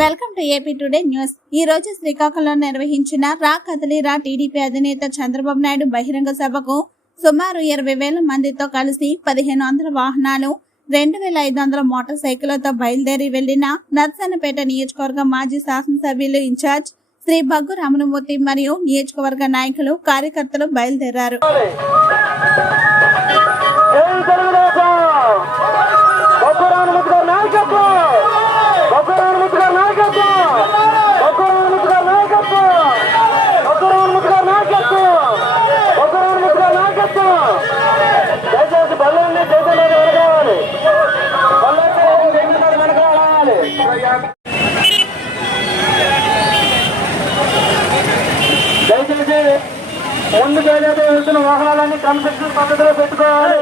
Welcome to AP today news. ఈ రోజు శ్రీకాకుళం నిర్వహించిన రా కదలిరా టీడీపీ అధినేత చంద్రబాబు నాయుడు బహిరంగ సభకు సుమారు ఇరవై వేల మందితో కలిసి పదిహేను వందల వాహనాలు రెండు వేల ఐదు వందల మోటార్ సైకిళ్ళతో బయలుదేరి వెళ్ళిన నర్సన్నపేట నియోజకవర్గ మాజీ శాసనసభ్యులు ఇన్ఛార్జ్ శ్రీ బగ్గు రమణమూర్తి మరియు నియోజకవర్గ నాయకులు కార్యకర్తలు బయలుదేరారు. దయచేసి ముందు ఏదైతే వెళ్తున్న వాహనాలన్నీ క్రమశిక్షణ పద్ధతిలో పెట్టుకోవాలి.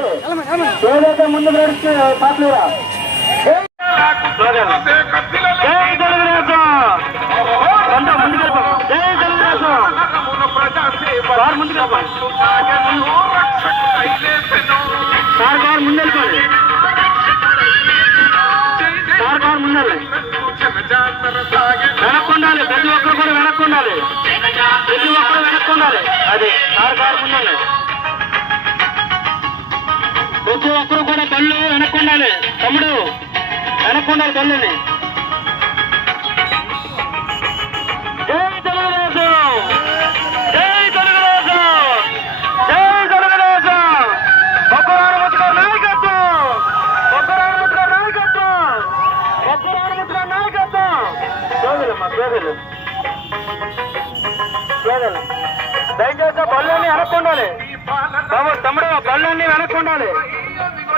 ఏదైతే ముందు నడిచి పాటలురా జై తెలుగుదేశం ముందుకు జై తెలుగుదేశం ముందుకు ముట్టుగారు వెనక్కుండాలి తమ్ముడు వెనక్కుండాలి సోదరు దయచేసి బళ్ళని వెనక్కుండాలి. బాబు తమ్ముడు బళ్ళని వెనక్కుండాలి.